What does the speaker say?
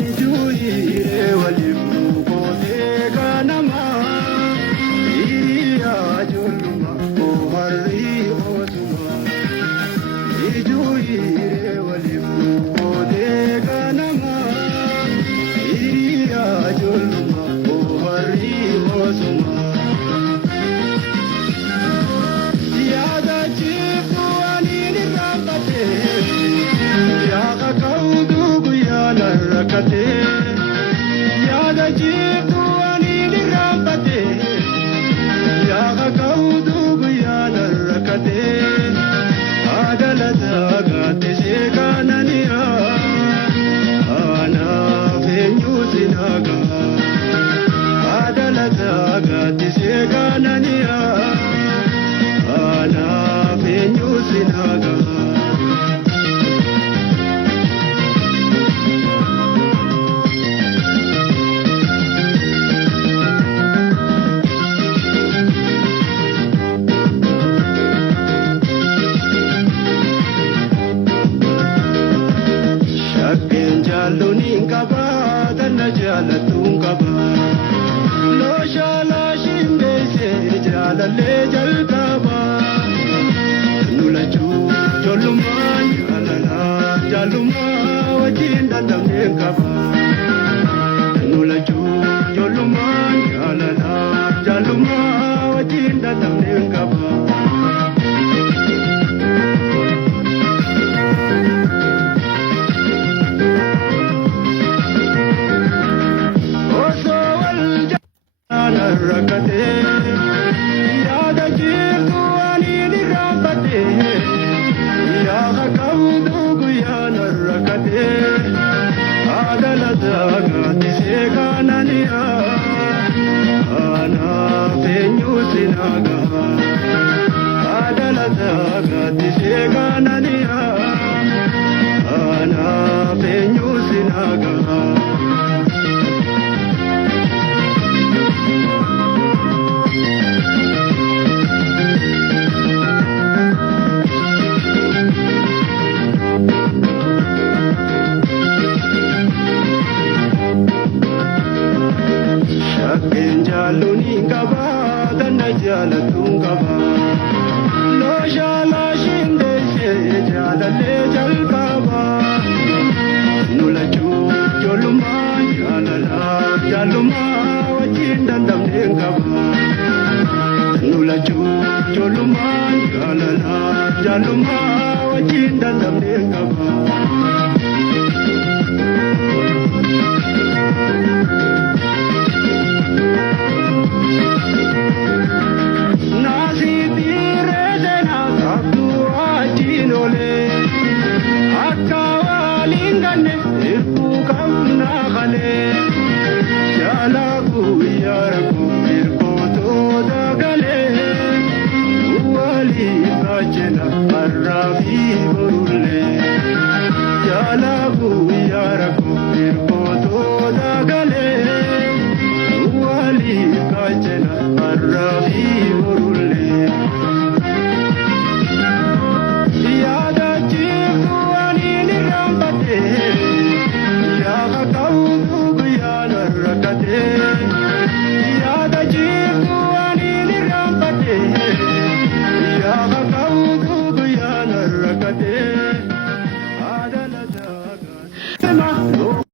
Ijuire walimu kote ganama iriya julma kohari osuma. Ijuire walimu kote ganama iriya julma kohari osuma. Yada chifu anini rakate yaga kaudu guyana rakate. Yada chifu anini rakate yaga kaudu guyana rakate. Adalata gate sekananiya ana fenyu sinaga. Adalata gate sekananiya ana fenyu sinaga. Shakken jallunin qaba tanna jaalattuun qaba. Loo shaalaashin beeyse jaalallee jalqaba. Nulachuu ijoollummaan jaalalaa jaallummaa wajjin dandamneen qaba. Nulachuu ijoollummaan jaalalaa jaallummaa wajjin dandamneen qaba. Rakate yada chifu anini rakate yaga kaudu guyana rakate. Adalata gate sekananiya ana fenyu sinaga. Adalata gate sekananiya ana fenyu sinaga. Shakken jallunin qaba tanna jaalattuun qaba. Loo shaalaashin beeyse jaalallee jalqaba. Nulachuu ijoollummaan jaalalaa jaallummaa wajjin dandamneen qaba. Nulachuu ijoollummaan jaalalaa jaallummaa wajjin dandamneen qaba. Jalaku yaraku irkoto dagale wali kachena arrafi borulle. Jalaku yaraku irkoto dagale wali kachena arrafi borulle. Yada chifu anini rampate yaga kaudu guyana rakate. Yada chifu anini rampate yaga kaudu guyana rakate. Adalata gate